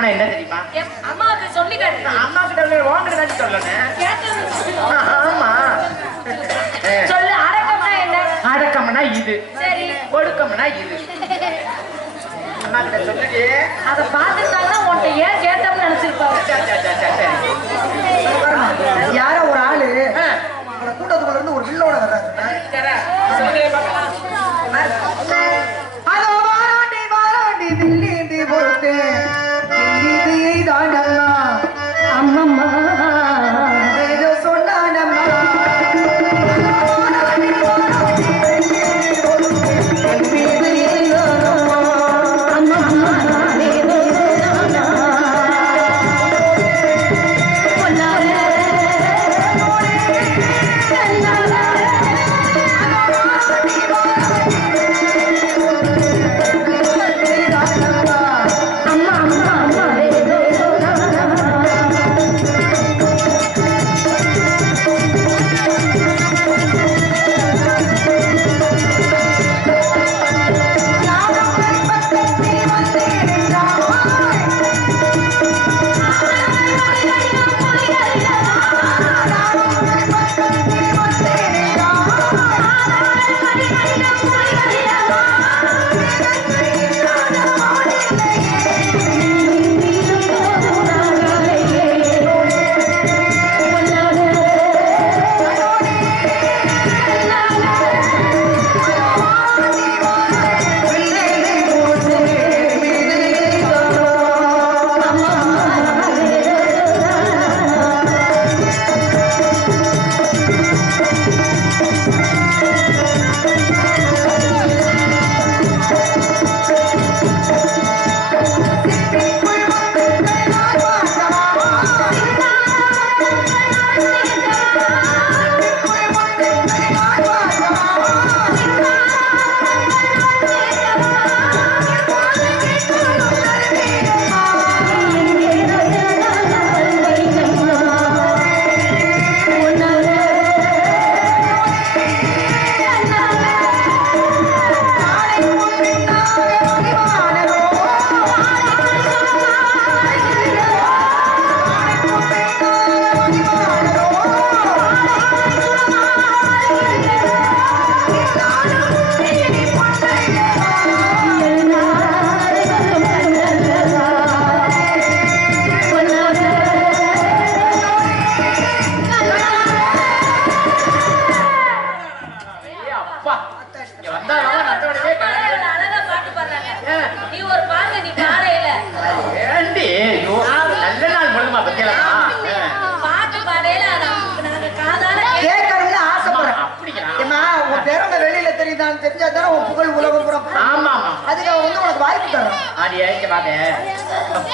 அடக்கம்னா என்ன தெரியுமா? அம்மாவுக்கு சொல்லி காட்டு. அம்மா கிட்ட வாங்குறதான்னு சொல்லணும். ஆமா சொல்லு. அடக்கம்னா என்ன? அடக்கம்னா இது, சரி. ஒடுக்கம்னா இது. அம்மா கிட்ட சொல்லுடி. அதை பார்த்துட்டாங்கன்னா உன்கிட்ட ஏன் கேட்டோம்னு நினைச்சிருப்பாங்க. யாரோ ஒரு ஆளு கூட்டத்துக்குள்ள இருந்து ஒரு வில்லோட வர்றாரு. அதோ வாராண்டி வாராண்டி வில்லிந்தி பொறுத்து வில்லிதியை தாண்டம்மா அம்மம்மா ஏதோ சொன்னானம்மா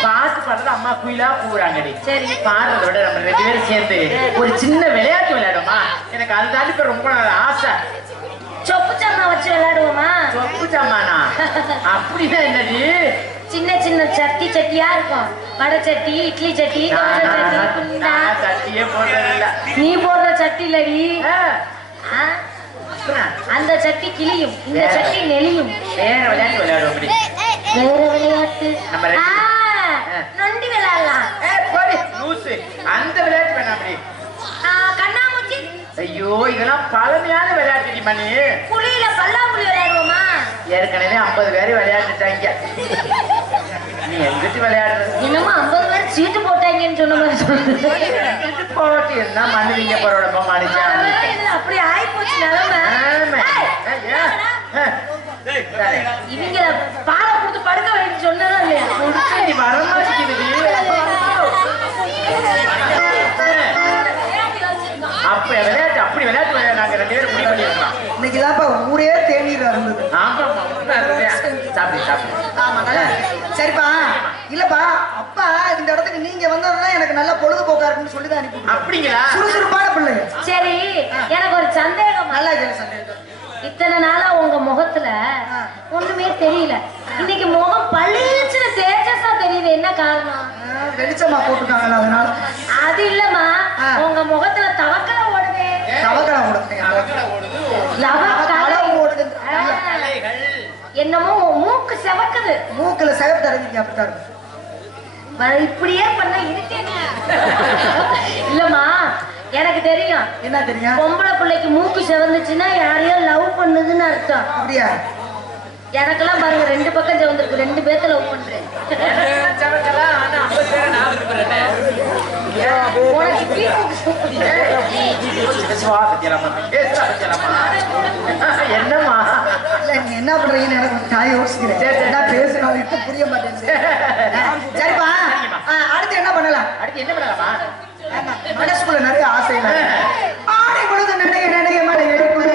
பாட்டு பாடுறது அம்மா குயிலா கூறாங்கடி. சரி, பாடுறத விட நம்ம 2 பேரும் சேர்ந்து ஒரு சின்ன விளையாட்டு விளையாடுமா? எனக்கு அதுதான் இப்ப ரொம்ப ஆசை. சொப்பு சாமா வச்சு விளையாடுவோமா? சொப்பு சாமானா? அப்படின்னா என்னது? சின்ன சின்ன சட்டி சட்டியா இருக்கும். வடை சட்டி, இட்லி சட்டி, சட்டியே போடுறதில்ல. நீ போடுற சட்டி இல்லடி, அந்த சட்டி கிளியும், இந்த சட்டி நெளியும். வேற விளையாட்டு விளையாடுவோம். வேற விளையாட்டு நொண்டி விளையாடலாம். அந்த விளையாட்டு வேணாம். கண்ணாமூச்சி. ஐயோ, இதெல்லாம் பழமையான விளையாட்டு மணி. புலியில பல்லாங்குழி விளையாடுவோமா? ஏற்கனவே 50 பேர் விளையாட்டுட்டாங்க. நீ எங்கிட்டு விளையாடுறது? இன்னமும் 50 பேர் சீட்டு போட்டாங்கன்னு சொன்ன மாதிரி சொல்லுது. போட்டு இருந்தா மண்ணுவீங்க பரோட மாடிச்சா அப்படி ஆயி போச்சு நிலைமை. இவங்க பாலை கொடுத்து படுக்க வைக்க சொன்னதா இல்லையா? நீ வரமாட்டேங்குது. அப்ப விளையாட்டு அப்படி விளையாட்டு நாங்க 2 பேரும் முடிவு பண்ணிருக்கோம். இன்னைக்கு தான் ஊரே தேநீர் இருந்தது. சரிப்பா, இல்லப்பா அப்பா இந்த இடத்துக்கு நீங்க வந்ததுதான் எனக்கு நல்ல பொழுதுபோக்கா இருக்குன்னு சொல்லிதான் அனுப்பி. அப்படிங்களா? சுறுசுறுப்பான பிள்ளை. சரி, எனக்கு ஒரு சந்தேகம். நல்லா சந்தேகம். இத்தனை நாளா உங்க முகத்துல ஒண்ணுமே தெரியல. இன்னைக்கு முகம் பளிச்சுன்னு தேஜஸா தெரியுது. என்ன காரணம்? வெளிச்சமா போட்டுருக்காங்களா அதனால? அது இல்லம்மா, உங்க முகத்துல தவக்கலை ஓடுது. தவக்கலை ஓடுது. என்னமோ மூக்கு செவக்குது. மூக்குல செவப்பு தரவிங்க அப்படித்தான். இப்படியே பண்ண இருக்கேன். இல்லம்மா எனக்கு தெரியும். என்ன தெரியும்? பொம்பளை பிள்ளைக்கு மூக்கு செவந்துச்சுன்னா யாரையோ லவ் பண்ணுதுன்னு அர்த்தம். அப்படியா? எனக்கெல்லாம் பாருங்க 2 பக்கம் செவந்திருக்கு, 2 பேர்த்த லவ் பண்றேன். என்னம்மா நீங்க என்ன பண்றீங்கன்னு எனக்கு நான் யோசிக்கிறேன். என்ன பேசுறோம் இப்ப புரிய மாட்டேங்குது. சரிப்பா, அடுத்து என்ன பண்ணலாம்? அடுத்து என்ன பண்ணலாமா? மனசுக்குள்ள நிறைய ஆசைகள். ஆடை பொழுது நிறைய நிறைய மழை எடுப்பது.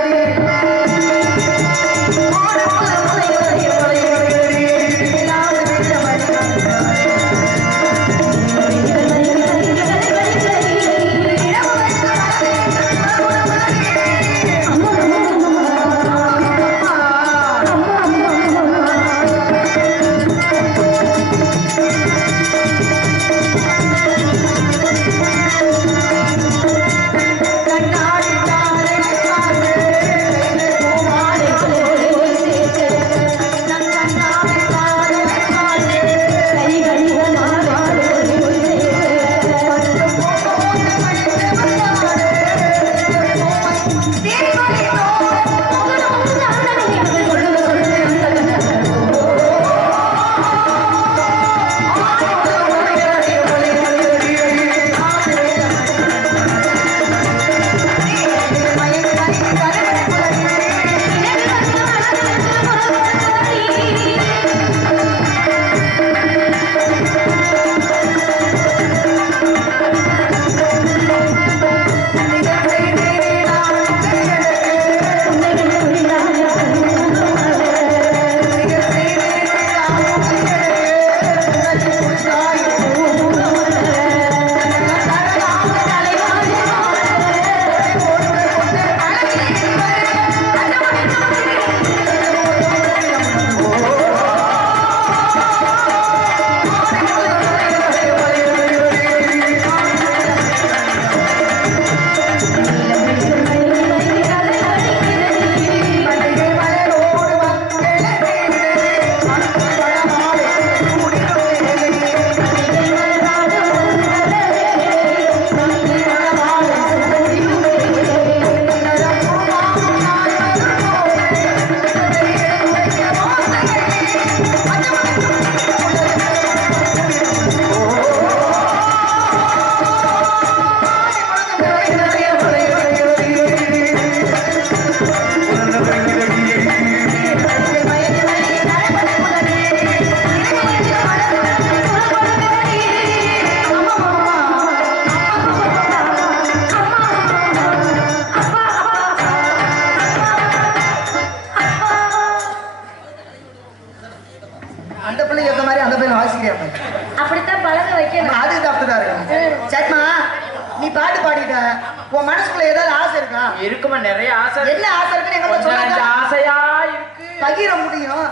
அந்த பிள்ளை ஏத்த மாதிரி அந்த பிள்ளை வாசிக்கிறேன். அப்படித்தான் பழக வைக்கணும். அது அப்படிதான் இருக்கு. சரிம்மா, நீ பாட்டு பாடிட்ட, உன் மனசுக்குள்ள ஏதாவது ஆசை இருக்கா? இருக்குமா, நிறைய ஆசை. என்ன ஆசை இருக்குன்னு எங்க சொல்லுங்க. ஆசையா இருக்கு, பகிர முடியும்.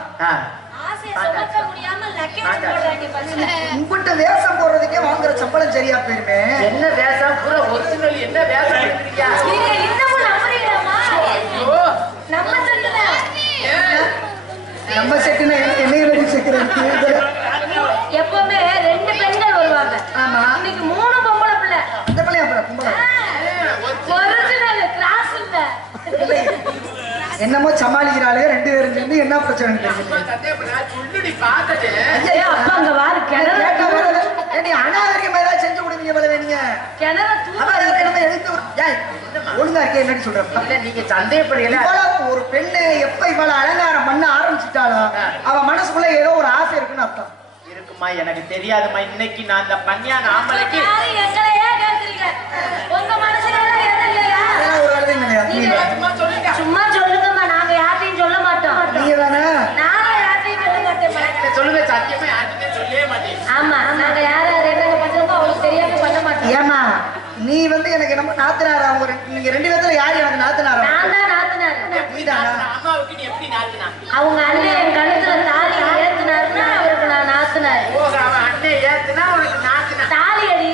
உங்கள்கிட்ட வேஷம் போடுறதுக்கே வாங்குற சம்பளம் சரியா போயிருமே. என்ன வேஷம்? பூரா ஒரிஜினல். என்ன வேஷம் எடுக்கிறீங்க? நம்ம செட்டுனா என்னைய ரெடி செக்கிறது. எப்பவுமே 2 பெண்கள் வருவாங்க. ஆமா, இன்னைக்கு 3 பொம்பளை பிள்ளை. அந்த பிள்ளையா பொம்பளை ஒரிஜினல் கிளாஸ் இல்ல. என்னமோ சமாளிக்கிறாளே 2 பேரும் சேர்ந்து. என்ன பிரச்சனை அப்பா அங்க வாரு கிணறு அநாகரிகமா ஏதாவது செஞ்சு கொடுப்பீங்க போல. நீங்க ஒழுங்கா இருக்கே என்னன்னு சொல்றேன். நீங்க சந்தேகப்படுறீங்க. ஒரு பெண்ணு எப்ப இவ்வளவு அலங்காரம் பண்ண ஆரம்பிச்சுட்டாலும் அவ மனசுக்குள்ள ஏதோ ஒரு ஆசை இருக்குன்னு அர்த்தம். இருக்குமா, எனக்கு தெரியாதுமா. இன்னைக்கு நான் அந்த பன்னியான ஆம்பளைக்கு சும்மா சொல்லுங்கம்மா, நாங்க யார்ட்டையும் சொல்ல மாட்டோம். நீங்க தானே? நாங்க யார்ட்டையும் சொல்ல மாட்டேன். சொல்லுங்க, சத்தியமா யார்ட்டுமே சொல்லவே மாட்டேன். ஆமா, நாங்க யார் யார் என்னங்க பண்றோமோ அவங்களுக்கு தெரியாம பண்ண மாட்டோம். ஏமா நீ வந்து எனக்கு நம்ம நாத்தனாரா? நீங்க 2 பேத்துல யாரு எனக்கு நாத்தனாரா? நான் தான் நாத்தனார். நீதானா? அம்மாவுக்கு நீ எப்படி நாத்தினா? அவங்க அண்ணன் என் கழுத்துல தாலி ஏத்துனாருன்னா அவருக்கு நான் நாத்தனார். அவன் அண்ணன் ஏத்துனா அவனுக்கு நாத்தினா. தாலி அடி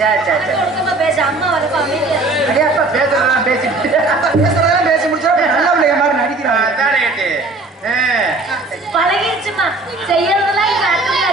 சரி சரி சரி. ஒழுக்கமா பேச. அம்மா வரப்ப அமைதியா அடே அப்பா, பேசுறதெல்லாம் பேசுறதெல்லாம் பேசி முடிச்சா நல்ல பிள்ளைய மாதிரி நடிக்கிறாங்க. அதானே கேட்டு பழகிடுச்சுமா. செய்யறதெல்லாம் எங்க அண்ணன்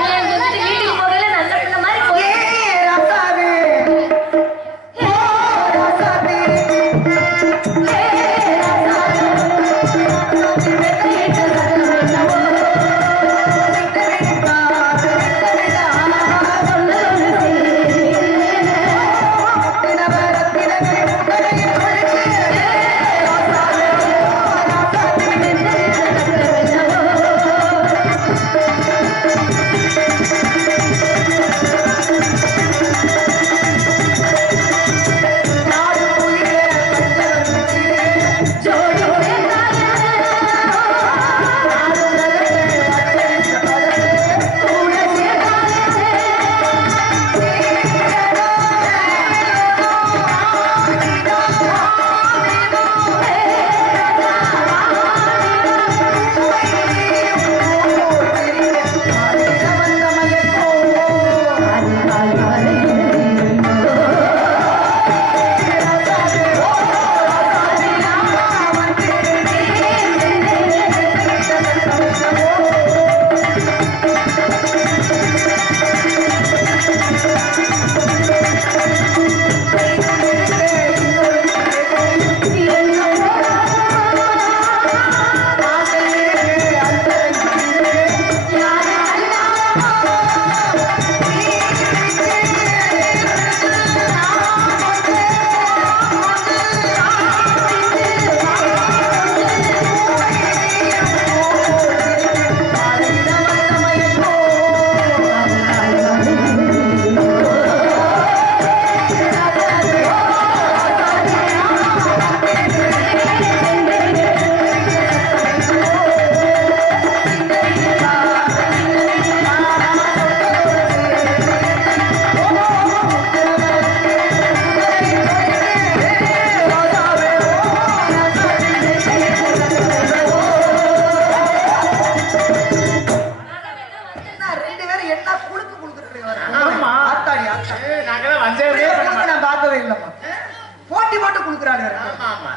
இல்லம்மா. போட்டி போட்டு குடுக்குறாங்க. ஆமா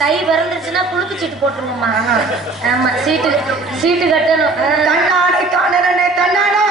தை பிறந்துருச்சுன்னா குளுக்கு சீட்டு போட்டுருவோம்மா. ஆமா சீட்டு கட்டணும். தன்னாடை தானே தன்னாடா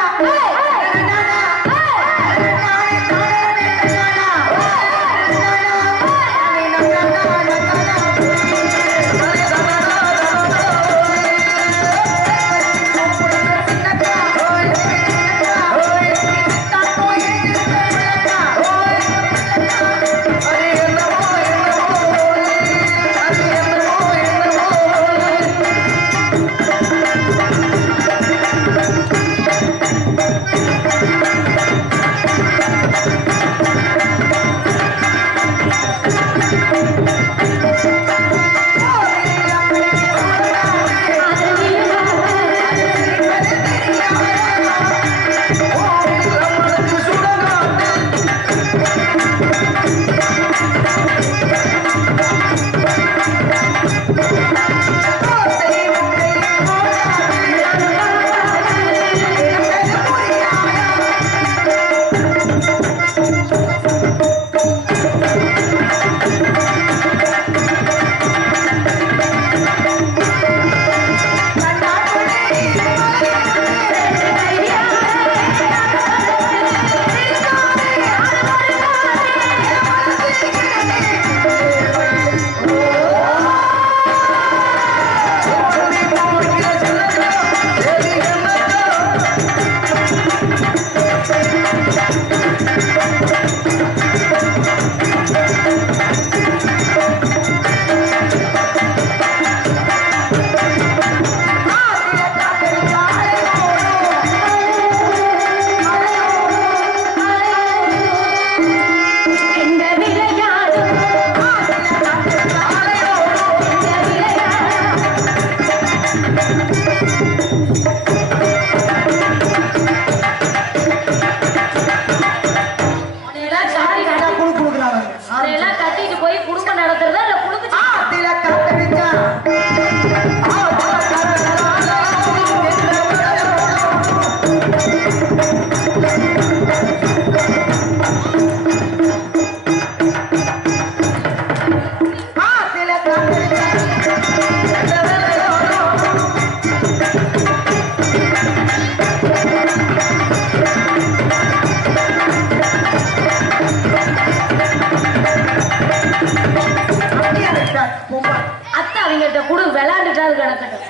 அத்தை அவங்கள்ட்ட குடு விளையாண்டுட்டா அது கிடக்கட்டும்.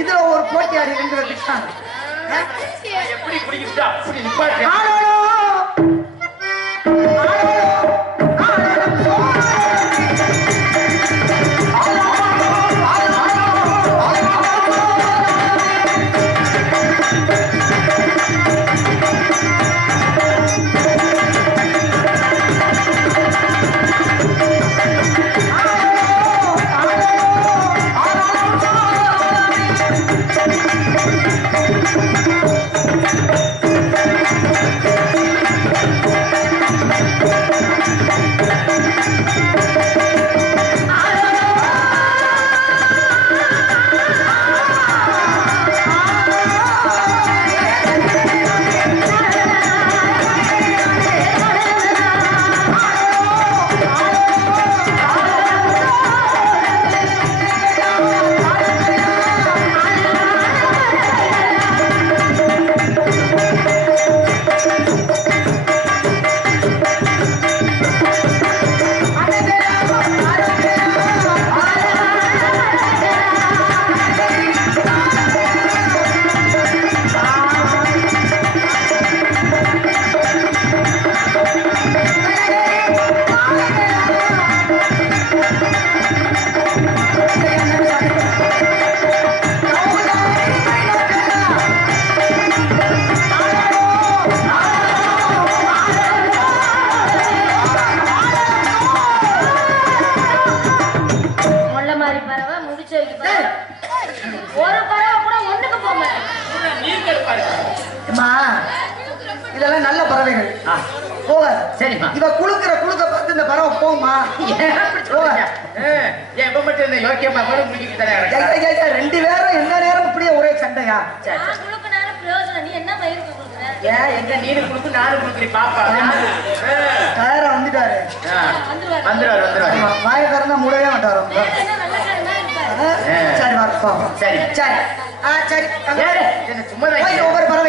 இதுல ஒரு போட்டியாடி 2 பேர் எப்படி பிடிக்கிட்டு அப்படி நிப்பாட்டு. அம்மா இதெல்லாம் நல்ல பறவைகள் ஆ, போகாது. சரிம்மா. இவ குளுக்க பார்த்து இந்த பறவை போகுமா? ஏன் அப்படி சொல்றீங்க? ஏன் இப்ப மட்டும் இந்த யோக்கியமா கூட முடிக்கிட்டு தானே கிடக்குறா? ரெண்டு பேரும் எந்த நேரம் இப்படியே ஒரே சண்டையா? சரி, நான் குழுக்குனாலும் பிரயோஜனம், நீ என்ன பயிருக்கு கொடுக்குற? ஏன் எங்க நீனு குடுக்கு நானும் குடுக்குறீ பாப்பா. தயாரா வந்துட்டாரு. வந்துருவாரு. வாயக்காரன் தான் மூடவே மாட்டாரு. வேற என்ன வெள்ளைக்காரனா இருப்பாரு? சரி வரப்பா. சரி சரி சரி. ஏய், என்ன சும்மா தான் ஒவ்வொரு பறவை